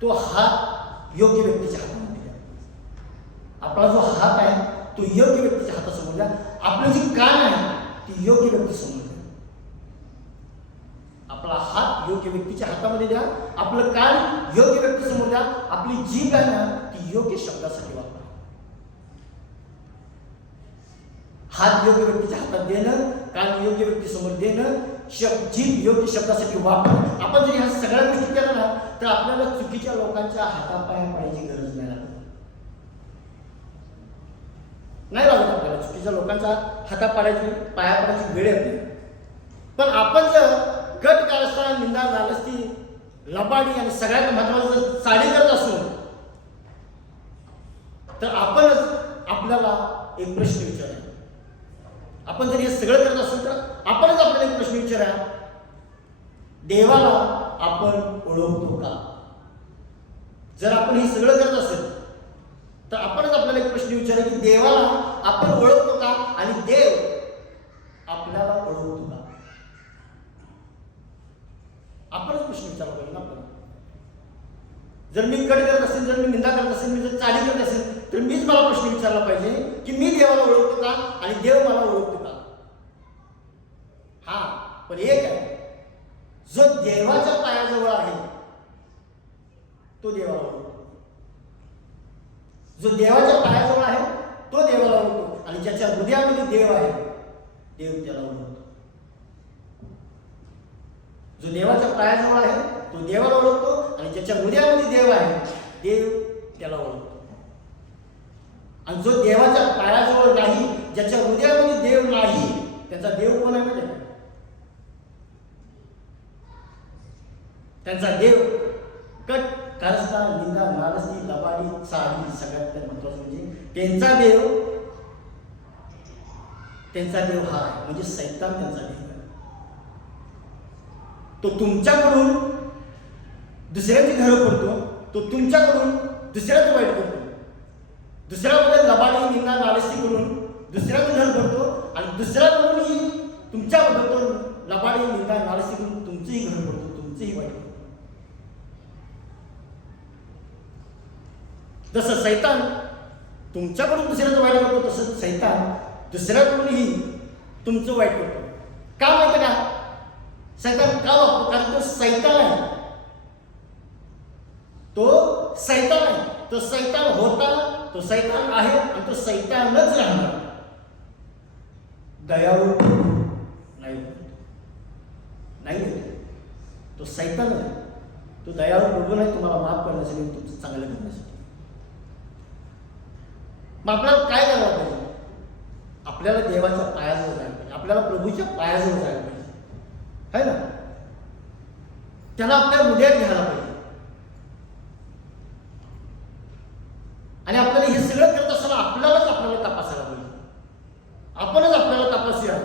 तो हात योग्य व्यक्तीच्या हातामध्ये द्या. आपला जो हात आहे तो योग्य व्यक्तीच्या हातासमोर द्या. आपलं जी कान आहे ती योग्य व्यक्तीसमोर द्या. आपला हात योग्य व्यक्तीच्या हातामध्ये द्या, आपलं कान योग्य व्यक्तीसमोर द्या, आपली जीभ आहे ना ती योग्य शब्दासाठी वापरा. हात योग्य व्यक्तीच्या हातात देणं, कान योग्य व्यक्तीसमोर देणं, जीभ योग्य शब्दासाठी वापरणं. आपण जर ह्या सगळ्या गोष्टी केल्या ना तर आपल्याला चुकीच्या लोकांच्या हातापाया पडायची गरज नाही लागत. नाही लागत आपल्याला चुकीच्या लोकांच्या पाया पडायची वेळ येत नाही. पण आपण जर गट कारस्थान, निंदा, नालस्ती, लबाडी आणि सगळ्यात महत्वाचं जर चाली करत असू तर आपणच आपल्याला एक प्रश्न विचारा. आपण जर हे सगळं करत असेल तर आपणच आपल्याला एक प्रश्न विचारा, देवाला आपण ओळखतो का? जर आपण हे सगळं करत असेल तर आपणच आपल्याला एक प्रश्न विचारा की देवाला आपण ओळखतो का आणि देव आपल्याला ओळखतो का? आपणच प्रश्न विचारला पाहिजे ना आपण. जर मी कट करत असेल, जर मी निंदा करत असेल, मी जर चाली करत असेल तर मीच मला प्रश्न विचारला पाहिजे की मी देवाला ओळखतो का आणि देव मला ओळखतो का? हा, पण एक आहे, जो देवाच्या पायाजवळ आहे तो देवाला ओळखतो. जो देवाच्या पायाजवळ आहे तो देवाला ओळखतो आणि ज्याच्या हृदयामध्ये देव आहे देव त्याला ओळखतो. जो देवाच्या पायाजवळ आहे तो देवाला ओळखतो आणि ज्याच्या हृदयामध्ये देव आहे देव त्याला ओळखतो. आणि जो देवाच्या पायाजवळ नाही, ज्याच्या हृदयामध्ये देव नाही, त्याचा देव कोण आहे माहिती? त्यांचा देव कट, कारस्थान, निंदा, नालस्ती, लबाडी, चाली, सगळ्यात महत्वाचं म्हणजे त्यांचा देव हा आहे म्हणजे सैतान त्यांचा देव आहे. तो तुमच्याकडून दुसऱ्याची घरं करतो, तो तुमच्याकडून दुसऱ्याचं वाईट करतो, दुसऱ्याबद्दल लबाडी, निंदा, नालस्ती करून दुसऱ्याचं घर करतो आणि दुसऱ्याकडूनही तुमच्याबद्दल तो लबाडी, निंदा, नालस्ती करून तुमचंही घर करतो, तुमचंही वाईट करतो. जसं सैतान तुमच्याकडून दुसऱ्याचं वाईट करतो तसं सैतान दुसऱ्याकडूनही तुमचं वाईट करतो. का माहिती का? सैतान का वापरतो? कारण तो सैतान आहे. तो सैतान आहे. तो सैतान होता, तो सैतान आहे आणि तो सैतानच राहणार. दयाळू नाही होत. तो सैतान आहे. तो दयाळू प्रभू नाही तुम्हाला माफ करण्यासाठी, तुमचं चांगलं करण्यासाठी. मग आपल्याला काय करायला पाहिजे? आपल्याला देवाच्या पायाजवळ जायला पाहिजे, आपल्याला प्रभूच्या पायाजवळ जायला पाहिजे, है ना? त्याला आपल्या हृदयात घ्यायला पाहिजे. आणि आपल्याला हे सगळं करत असताना आपल्याला तपासायला पाहिजे. आपणच आपल्याला तपासूया.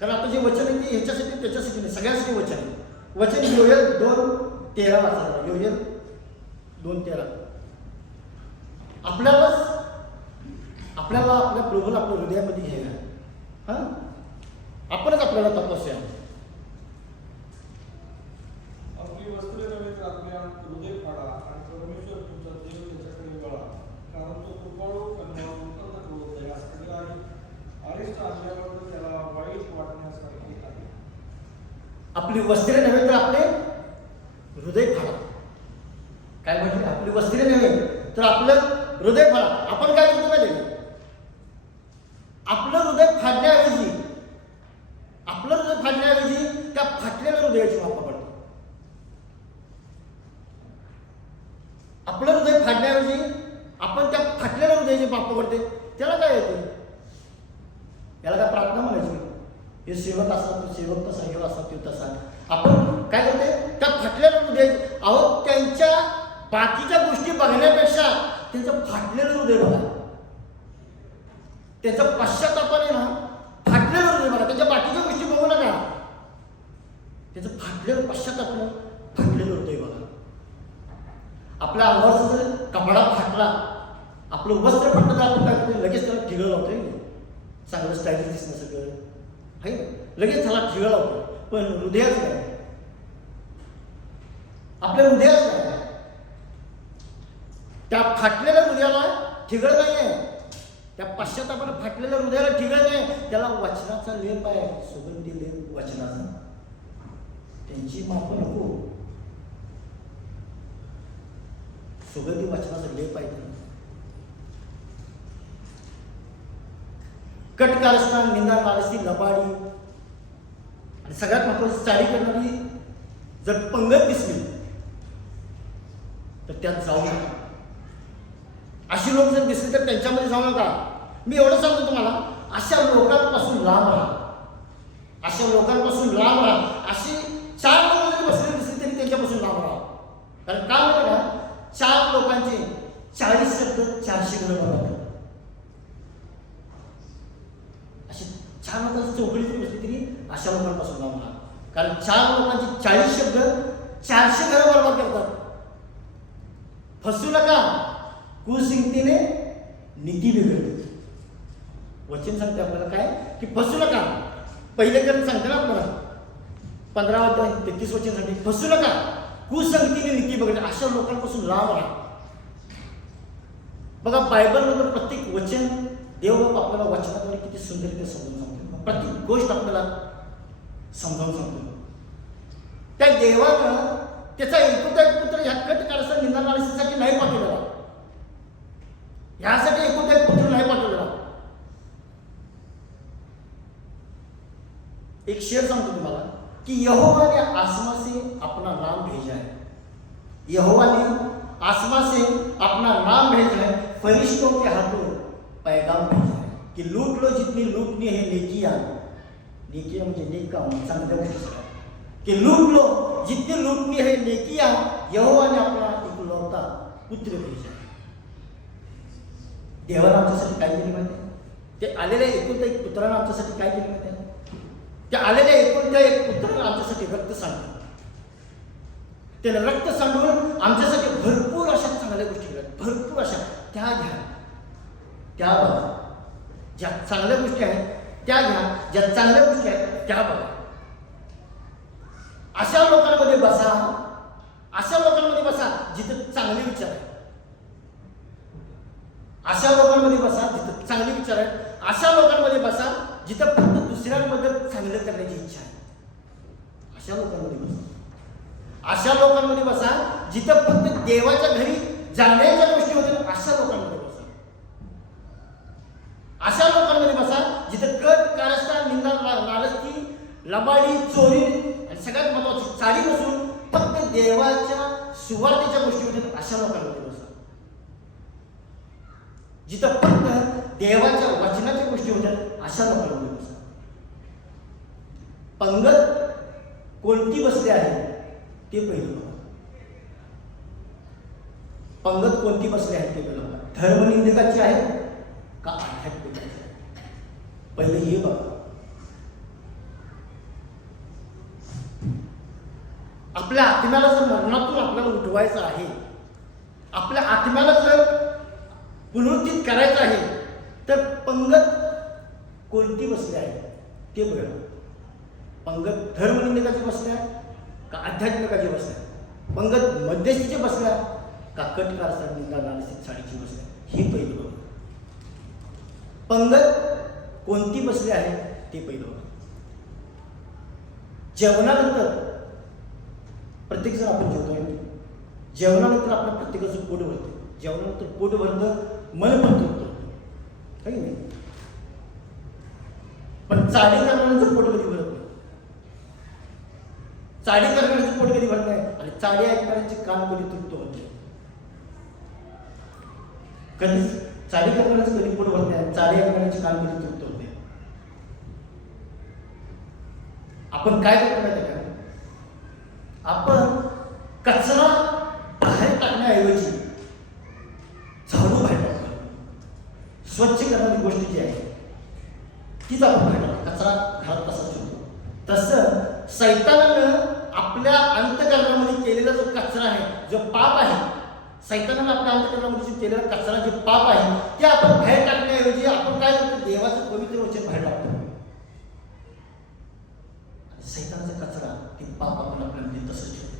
कारण आता जे वचन आहे ते ह्याच्यासाठी त्याच्यासाठी नाही, सगळ्यांसाठी वचन आहे. वचन योएल 2:13 वाचायला. योएल 2:13. आपल्याला आपल्या प्रभूला आपल्या हृदयामध्ये घ्यायला. हा, आपणच आपल्याला तपासूया. आपली वस्त्रे नव्हे तर आपले हृदय फाडा आणि परमेश्वर तुमचा देव त्याच्याकडे वळा, कारण तो कृपाळू आणि उत्तम दयास्थ आहे. अरिष्ट आणल्याबरोबर त्याला वाईट वाटण्यासारखे आहे. आपली वस्त्रे नव्हे तर आपले हृदय फाडा. काय म्हणजे? आपली वस्त्रे नव्हे तर आपलं हृदय फाडा. आपण काय करतो माहिती? आपलं हृदय फाडण्याऐवजी त्या फाटलेल्या हृदयाची वापर करतो. आपलं हृदय फाडण्याऐवजी आपण त्या याला काय प्रार्थना म्हणायची? हे सेवक असा, तो सेवक तसा, हे असा, तो तसा. आपण काय करते त्या फाटलेलं हृदय, अहो त्यांच्या बाकीच्या गोष्टी बघण्यापेक्षा त्यांचं फाटलेलं हृदय बघा, त्याचं पश्चातापाने ना फाटलेलं हृदय बघा. त्यांच्या बाकीच्या गोष्टी बघू नका, त्याचं फाटलेलं पश्चातापानं फाटलेलं हृदय बघा. आपल्या अंगावरचा जर कपडा फाटला, आपलं वस्त्र फाटलं, तर आपण काय करतो? लगेच त्याला ठिगळ लावतोय, चांगलं स्टाईल दिसणं सगळं आहे ना, लगेच त्याला ठिगळ लावतो. पण हृदयाच काय, आपल्या हृदयाच काय, त्या फाटलेल्या हृदयाला ठिगळ नाही आहे, त्या पश्चातापानं फाटलेल्या हृदयाला ठिगळ नाही. त्याला वचनाचा लेप आहे, सुगंधी लेप वचनाचा. त्यांची माप नको, सुगंधी वचनाचा लेप आहे त्यांना. कटकारस्थान, निंदा, नालस्ती, लबाडी आणि सगळ्यात महत्वाची चाली करणारी जर पंगत दिसली तर त्यात जाऊ नका. अशी लोक जर दिसली तर त्यांच्यामध्ये जाऊ नका. मी एवढं सांगतो तुम्हाला, अशा लोकांपासून लांब राहा, अशा लोकांपासून लांब राहा. अशी 4 लोक जरी बसले दिसली तरी त्यांच्यापासून लांब राहा. कारण काय माहिती का, 4 लोकांचे 40 शब्द 400 घरं बनवतात. अशी 4 लोकांची चौकडी जरी बसली तरी अशा लोकांपासून लांब राहा. कारण 4 लोकांचे 40 शब्द 400 घरं बर्बाद करतात. फसू नका, कुसंगतीने नीती बिघडते. वचन सांगते आपल्याला काय की फसू नका. पहिले करत सांगते ना आपल्याला 15 अध्याय 33 वचन सांगते, फसू नका, कुसंगतीने नीती बिघडते. अशा लोकांपासून लांब राहा. बघा बायबलमधलं प्रत्येक वचन देवबाप आपल्याला वचनाद्वारे किती सुंदररीत्या समजून सांगतो. प्रत्येक गोष्ट आपल्याला समजावून सांगतो. त्या देवानं त्याचा एकुलता एक पुत्र ह्या कटकारस्थान, निंदा, नालस्तीसाठी नाही पाठवलेला, ह्यासाठी एकुलता एक पुत्र नाही पाठवलेला. एक शेर सांगतो तुम्हाला कि यहोवा ने आसमां से अपना नाम भेजा है, यहोवा ने आसमां से अपना नाम भेजा है, फरिश्तों के हाथों पैगाम भेजा है कि लूट लो जितनी लूटनी है नेकियां, नेकियां म्हणजे नेक काम, चांगल्या गोष्टी, कि लूट लो जितनी लूटनी है नेकियां, यहोवा ने अपना इकलौता पुत्र भेजा है. देवाने आमच्यासाठी काय केली माहिती आहे? ते आलेल्या एकुलता एक पुत्रानं आमच्यासाठी काय केली माहिती आहे? त्या आलेल्या एकुलत्या एक पुत्रानं आमच्यासाठी रक्त सांडलं. त्याने रक्त सांडून आमच्यासाठी भरपूर अशा चांगल्या गोष्टी केल्या, भरपूर अशा. त्या घ्या, त्या बघा. ज्या चांगल्या गोष्टी आहेत त्या घ्या, ज्या चांगल्या गोष्टी आहेत त्या बघा. अशा लोकांमध्ये बसा, अशा लोकांमध्ये बसा जिथं चांगले विचार आहेत. अशा लोकांमध्ये बसा जिथं चांगले विचार आहेत. अशा लोकांमध्ये बसा जिथं फक्त दुसऱ्यांबद्दल चांगलं करण्याची इच्छा आहे. अशा लोकांमध्ये बसा. अशा लोकांमध्ये बसा जिथं फक्त देवाच्या घरी जाण्याच्या गोष्टी होतील. अशा लोकांमध्ये बसा. अशा लोकांमध्ये बसा जिथं कट, कारस्थान, निंदा, नालस्ती, लबाडी, चोरी आणि सगळ्यात महत्वाची चाली नसून फक्त देवाच्या सुवार्थेच्या गोष्टी होतील. अशा लोकांमध्ये बसा. जिथं फक्त देवाच्या वचनाच्या गोष्टी होत्या अशा लोकांमध्ये बसा. पंगत कोणती बसली आहे ते पहिलं बघा. पंगत कोणती बसली आहे ते पहिलं बघा. धर्मनिंदकाची आहे का आध्यात्मिकाची आहे, पहिले हे बघा. आपल्या आत्म्याला जर मरणातून आपल्याला उठवायचं आहे, आपल्या आत्म्याला जर पुनरुत्थित करायचं आहे, तर पंगत कोणती बसली आहे ते बघा. पंगत धर्मनिंदकाची बसल्या का आध्यात्मिकाची बसल्या, पंगत मध्यस्थीची बसल्या का कटकारस्थान, निंदा, नालस्ती, चाळीची बसल्या, हे पहिलं बघा. पंगत कोणती बसली आहे ते पहिलं बघा. जेवणानंतर प्रत्येक जण आपण जेवतोय, जेवणानंतर आपल्या प्रत्येकाचं पोट भरतं. जेवणानंतर पोट भरतं, मन पण तृप्त काही नाही. पण चाडी करणाऱ्यांचं पोट कधी भरत नाही. चाडी करणाऱ्यांचं पोट कधी भरत नाही आणि चाडी ऐकणाऱ्यांचे कान कधी तृप्त होत नाही. कधी चाडी करणाऱ्यांचं कधी पोट भरत नाही, चाडी ऐकणाऱ्यांचे कान कधी तृप्त होत नाही. आपण काय करतो माहिती आहे का? आपण कचरा बाहेर टाकण्याऐवजी झाडू बाहेर टाकतो. स्वच्छ करणारी गोष्ट जी आहे तीच आपण बाहेर टाकतो. कचरा घरात तसाच ठेवतो. तसं सैतानानं आपल्या अंतःकरणामध्ये केलेला जो कचरा आहे, जो पाप आहे, सैतानानं आपल्या अंतःकरणामध्ये जो केलेला कचरा, जे पाप आहे, ते आपण बाहेर टाकण्याऐवजी आपण काय करतो? देवाचं पवित्र वचन बाहेर टाकतो. सैतानाचा कचरा, ते पाप आपण आपल्यामध्ये तसंच ठेवतो.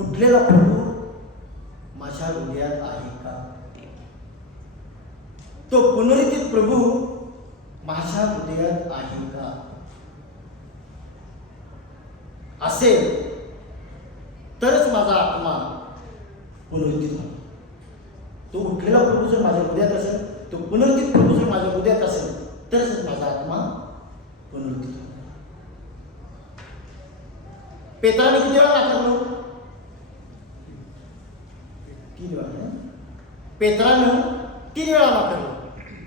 उठलेला प्रभू माझ्या हृदयात आहे का? तो पुनरुत्थित प्रभू माझ्या हृदयात आहे का? असेल तरच माझा आत्मा पुनरुत्थित होतो. तो उठलेला प्रभू जर माझ्या हृदयात असेल, तो पुनरुत्थित प्रभू जर माझ्या हृदयात असेल, तरच माझा आत्मा पुनरुत्थित होतो. पेत्राने किती वेळा नाकारलं? 3 वेळा. पेत्रानं 3 वेळा नाकारलं.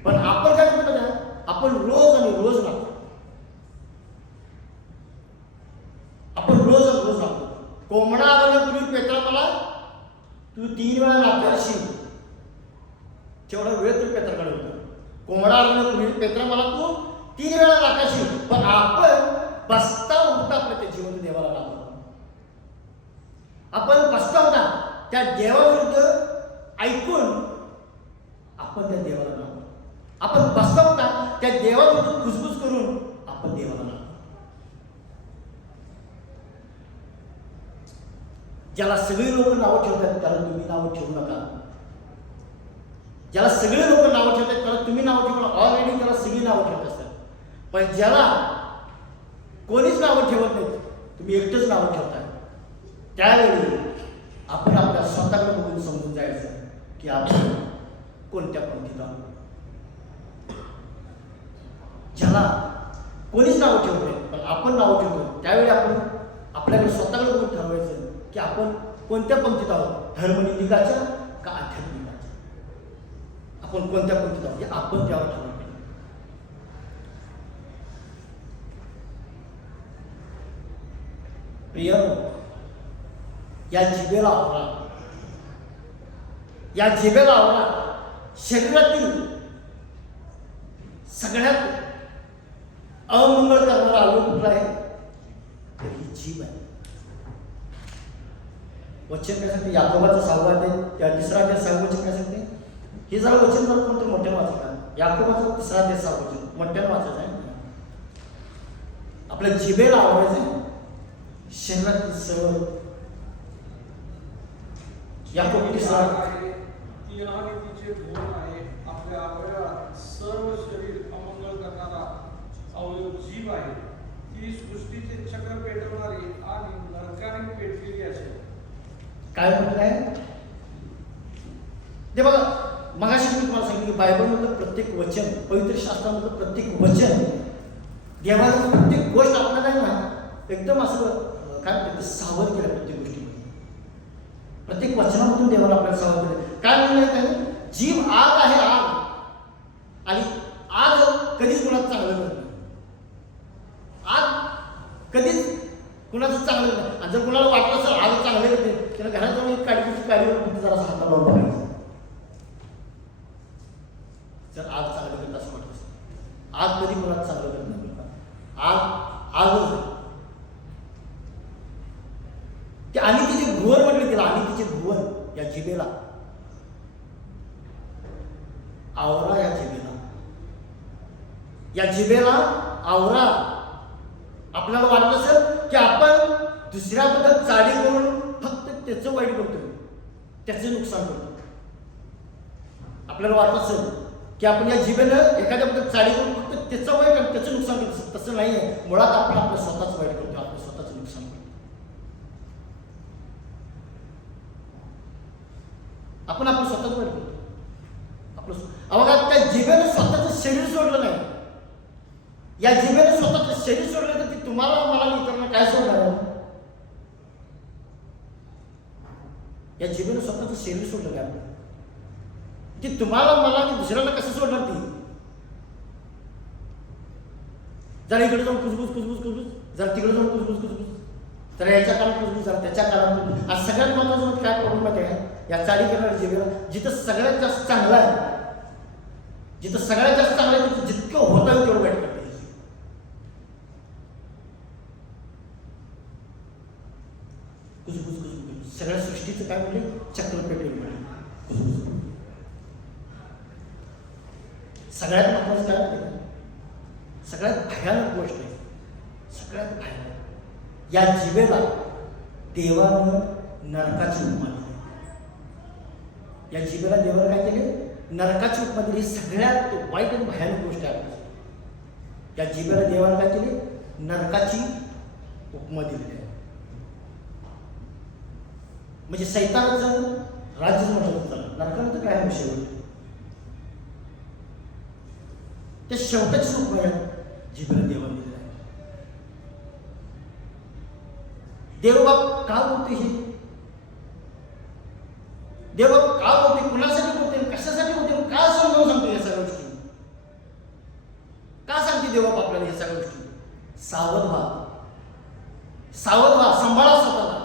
पण आपण काय करतो ना? आपण रोज आणि रोज नाकारतो. आपण रोज आणि रोज नाकारतो. कोंबडा आल्यापूर्वी पेत्रा मला तू 3 वेळा नाकारशील, तेवढा वेळ तू पेत्राकडे होता. कोंबडा आल्यापूर्वी पेत्रा मला तू 3 वेळा नाकारशील. पण आपण बसता उठता आपल्या त्या जिवंत देवाला नाकारतो. आपण बसता उठता त्या देवाविरुद्ध ऐकून आपण त्या देवाला नाकारतो. आपण बसता उठता त्या देवाविरुद्ध खुसबुस करून आपण देवाला नाकारतो. ज्याला सगळी लोक नावं ठेवतात त्याला तुम्ही नावं ठेवू नका. ज्याला सगळे लोक नावं ठेवतात त्याला तुम्ही नावं ठेवू नका. ऑलरेडी त्याला सगळी नावं ठेवत असतात. पण ज्याला कोणीच नावं ठेवत नाहीत, तुम्ही एकटंच नावं ठेवताय, त्यावेळी आपण आपल्या स्वतःकडे बघून समजून जायचं की आपण कोणत्या पंथीत आहोत. ज्याला कोणीच नावं ठेवत नाही पण आपण नावं ठेवतो, त्यावेळी आपण आपल्याकडे स्वतःकडे बघून ठरवायचं की आपण कोणत्या पंथीत आहोत. धर्मनिंदिकाच्या का आध्यात्मिकाच्या? आपण कोणत्या पंथीत आहोत हे आपण त्यावर ठरवलं. प्रिय, या जिभेला आवरा. या जिभेला आवरा. शरीरातील सगळ्यात अमंगळ करणारा अवयव कुठला आहे? तर ही जीभ आहे. वचन काय सांगते? याकोबाचा 6वा अध्याय, त्या 3रा अध्याय 6वं वचन काय सांगते? हे जरा वचन जरा कोणतं मोठ्यानं वाचा. याकोबाचा 3रा अध्याय 6वं वचन मोठ्यानं वाचायचं आहे. आपल्या जिभेला आवरायचं आहे. शरीरातील सर्व याकोब 3रा ती अनितीचे गुण आहे. आपल्या अवयवात सर्व शरीर अमंगळ करणारा अवयव जीभ आहे. ती सृष्टीचे चक्र पेटवणारी आणि नरकाने पेटलेली असेल. काय म्हटलंय ते बघा. मगाशी मी तुम्हाला सांगितलं की बायबलमधलं प्रत्येक वचन, पवित्र शास्त्रामधलं प्रत्येक वचन, देवाचं प्रत्येक गोष्ट आपल्याला आहे ना एकदम असं काय म्हणतात सावध केलं. प्रत्येक गोष्टीमध्ये, प्रत्येक वचनामधून देवाला आपल्याला सावध केलं. काय म्हणलंय त्याने? जीभ आग आहे, आग. आणि आग कधीच कुणाचं चांगलं करत नाही. आग कधीच कुणाचं चांगलं नाही. आणि जर कुणाला वाटलं असेल आग चांगलं करते, त्याला घरात जाऊन एक काडीची काडीवर जरा हाताला लावून बघायचं. जर आग चांगलं करत असं वाटत असेल, आग कधी कुणाचं चांगलं करत नाही. आगच आहे. ते आणि तिचे भुवन म्हटले तिला, आणि तिचे भुवन या जिभेला आवरा. या जिभेला, या जिभेला आवरा. आपल्याला वाटत असेल की आपण दुसऱ्याबद्दल चाडी करून फक्त त्याचं वाईट करतो, त्याचं नुकसान करतो. आपल्याला वाटत असेल की आपण या जिभेनं एखाद्याबद्दल चाडी करून फक्त त्याचं वाईट आणि त्याचं नुकसान करतो. तसं नाही आहे. मुळात आपण आपलं स्वतःच वाईट करतो, आपलं स्वतःचं नुकसान करतो. आपण आपलं स्वतःच वाईट करतो. बघा, त्या जिभेनं स्वतःचं शरीर सोडलं नाही. या जिभेनं स्वतःचं शरीर सोडलं तर ती तुम्हाला मला इतरांना काय सोडणार? या जिभेनं स्वतःचं शरीर सोडलं काय? ती तुम्हाला मला आणि दुसऱ्याला कसं सोडणार? ती जरा इकडे जाऊन कुजबूज जरा तिकडे जाऊन कुजबूज जरा याच्या काळात कुजबूज जरा त्याच्या काळात कुजबूज. आज सगळ्यात महत्त्वाचं म्हणजे काय प्रॉब्लेम माहिती आहे का? या चाली करणाऱ्या जिभेला जिथं सगळ्यात जास्त चांगलं आहे, जिथं सगळ्यात जास्त चांगलं आहे तिथं जितकं होतं तेवढं वाईट करते. कुजबूज सगळ्या सृष्टीचं काय म्हणजे चक्र पेटवून म्हणजे सगळ्यात महत्वाचं काय माहिती आहे? सगळ्यात भयानक गोष्ट आहे, सगळ्यात भयानक या जिभेला देवानं नरकाची उपमा दिली. या जिभेला देवानं काय केले? नरकाची उपमा दिली. सगळ्यात वाईट आणि भयानक गोष्ट आहे आपल्यासाठी. या जिभेला देवानं काय केले? नरकाची उपमा दिलेली आहे. म्हणजे सैतानाचं राज्य म्हटलं होतं नरकानं तर काय शेवट ते शेवटच रूप आहे जिभेला देवाने दिलेलं आहे. देवबाप का बोलते हे? देवबाप का बोलते? कुणासाठी बोलते? कशासाठी बोलते? का समजावून सांगतो या सगळ्या गोष्टी? का सांगते देवबाप आपल्याला या सगळ्या गोष्टी? सावध व्हा, सावध व्हा, सांभाळा स्वतःला,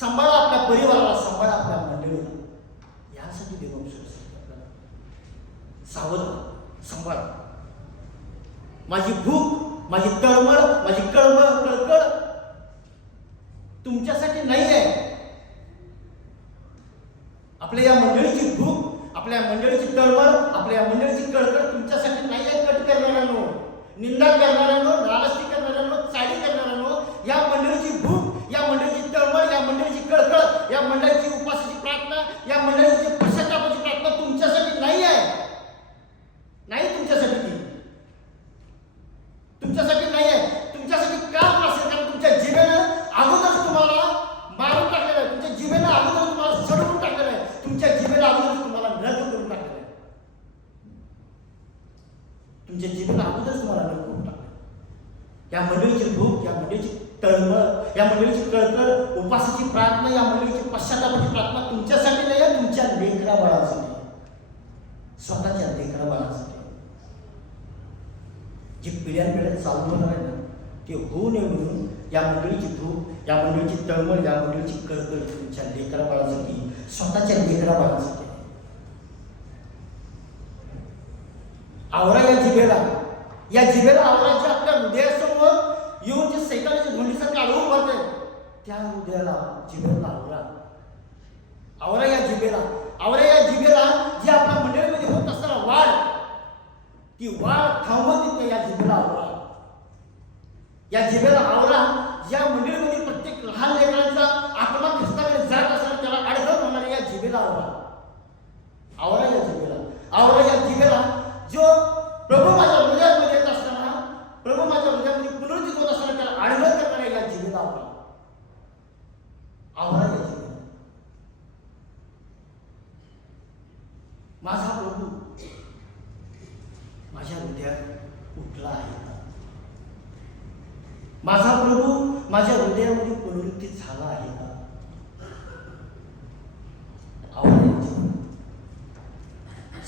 सांभाळा आपल्या परिवाराला, सांभाळा आपल्या मंडळीला. यासाठी देवबाप सांगतो आपल्याला सावध व्हा, सांभाळा. माझी भूक, माझी तळमळ, माझी कळकळ तुमच्यासाठी नाही आहे. आपल्या या मंडळीची भूक, आपल्या मंडळीची तळमळ, आपल्या या मंडळीची कळकळ तुमच्यासाठी नाही आहे. कट करणाऱ्यांनो, निंदा करणाऱ्यांनो, नाराजगी करणाऱ्यांनो, चाडी करणाऱ्यांनो, या मंडळीची भूक, या मंडळीची तळमळ, या मंडळीची कळकळ, या मंडळीची उपासाची प्रार्थना, या मंडळीची पश्चातापाची प्रार्थना तुमच्यासाठी नाही आहे. नाही तुमच्यासाठी ती, तुमच्यासाठी नाही आहे. तुमच्यासाठी का असेल? कारण तुमच्या जिभेनं अगोदर तुम्हाला मारून टाकलेलं आहे. तुमच्या जिभेनं अगोदर तुम्हाला सडवून टाकलेलं आहे. तुमच्या जिभेला अगोदर तुम्हाला नरक करून टाकलेलं आहे. तुमच्या जिभेला अगोदर तुम्हाला नरक करून टाकलं. या मंडळीची भूक, या मंडळीची तळमळ, या मंडळीची कळकळ, उपासाची प्रार्थना, या मंडळीची पश्चातापाची प्रार्थना तुमच्यासाठी नाही आहे, तुमच्या लेकरा बाळासाठी, स्वतःच्या लेकरा बाळासाठी. जी पिढ्यानपिढ्या चालू होणार आहे ना ते होऊ नये म्हणून या मंडळीची भूक, या मंडळीची तळमळ, या मंडळीची कळकळ तुमच्या लेकरा बाळासाठी, स्वतःच्या लेकरा बाळासाठी. आवरा या जिभेला, या जिभेला आवरा. जे आपल्या हृदयासमोर येऊन जे सैतानाच्या धोंडीसारखं आढळून भरते त्या हृदयाला, जिभेला आवरा. आवरा या जिभेला, आवरा या जिभेला. जी आपल्या मंडळीमध्ये होत असताना वाढ, ती वाढ थांबवत नाही. या जिभेला आवरा, या जिभेला आवरा. या मंडळीमध्ये प्रत्येक लहान लेकरांचा आत्मा खिस्ताकडे जात असताना त्याला अडगळ होणार. या जिभेला आवरा, आवरा या जिभेला, आवरा या जिभेला. जो प्रभू माझ्या हृदयामध्ये येत असताना, प्रभू माझ्या हृदयामध्ये पुनरुत्थित होत असताना त्याला अडगळ करणाऱ्या या जिभेला आवरा, आवरा या जिभेला. माझा प्रभू माझ्या हृदयात उठला आहे का? माझा प्रभू माझ्या हृदयामध्ये पुनरुत्थित झाला आहे का?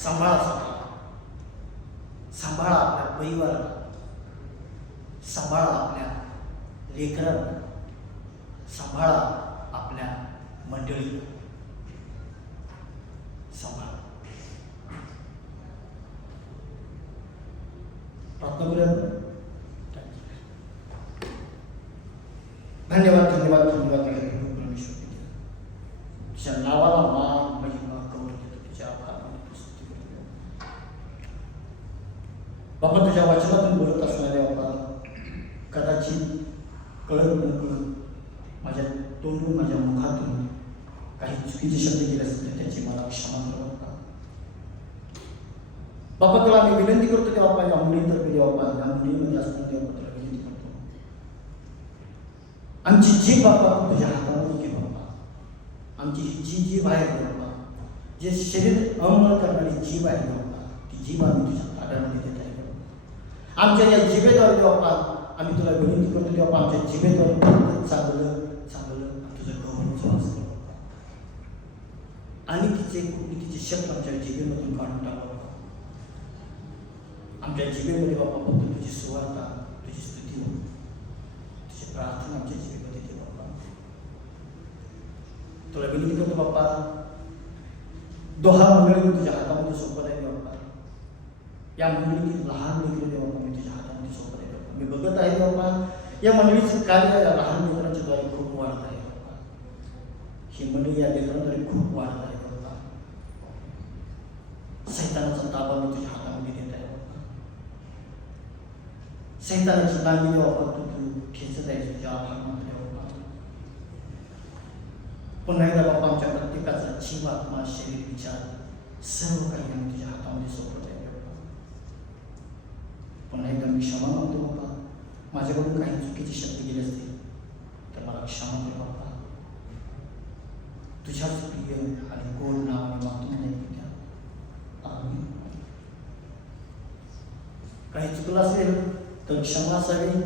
सांभाळा स्वतःला, सांभाळा आपल्या परिवाराला, सांभाळा आपल्या लेकरांना, सांभाळा आपल्या मंडळीला, सांभाळा. प्रार्थना करूया. धन्यवाद धन्यवाद धन्यवाद परमेश्वर. तुझ्या नावाला मान महिमा करून घेतो. तुझ्या आभार बाबा. तुझ्या वचनातून बोलत असणाऱ्या बाबा कदाचित कळत न कळत माझ्या तोंडून, माझ्या मुखातून काही चुकीचे शब्द गेले असतील त्याची मला क्षमा करा बाबा. तुला आम्ही विनंती करतो की बाबा या मुलीतर्फे देवा, या मुलीमध्ये असताना देवा तुला विनंती करतो. आमची जीभ बाबा तुझ्या हातामध्ये घे बाबा. आमची ही जीभ आहे बाबा, जे शरीर अमळ करणारी जीभ आहे बाबा, ती जीभ आम्ही तुझ्या ताब्यामध्ये देत आहे बाबा. आमच्या या जिभेद्वारे बाबा आम्ही तुला विनंती करतो की बाबा आमच्या जिभेद्वारे चांगलं चांगलं तुझं गौरव असतं बाबा. आणि तिचे कुठे शब्द आमच्या जिभेमधून काढून टाका. आमच्या जिभेमध्ये बाबा फक्त तुझी सुवार्ता, तुझी स्तुती देऊ. तुझी प्रार्थना आमच्या जीवितात येते बाप्पा. तुला विनंती करतो बाप्पा, दोहा मंडळी मी तुझ्या हातामध्ये सोपत आहे बाप्पा. या मंडळीतील लहान लेकरं दे बाप्पा, मी तुझ्या हातामध्ये सोपत आहे बाप्पा. मी बघत आहे बाप्पा, या मंडळीचं कार्य या लहान लेकरांच्या द्वारे खूप वाढत आहे बाप्पा. ही मंडळी या लेकरांद्वारे खूप वाढत आहे बाप्पा. सैतानाचा ताबा मी तुझ्या हातामध्ये देत आहे बाप्पा. सैतानाची दांडी बाप्पा तू ठेचत आहे तुझ्या आभारामध्ये बाप्पा. पुन्हा एकदा बाप्पा आमच्या प्रत्येकाचा जीव, आत्मा, शरीर, विचार सर्व काही आम्ही तुझ्या हातामध्ये सोपत आहे बाप्पा. पुन्हा एकदा मी क्षमा मागतो बाप्पा. माझ्याकडून काही चुकीचे शब्द गेले असतील तर मला क्षमा कर बाप्पा. तुझ्याच प्रिय आणि गोड नावाने मागतो मला पित्या. आमीन. काही चुकलं असेल तर क्षमा असावी.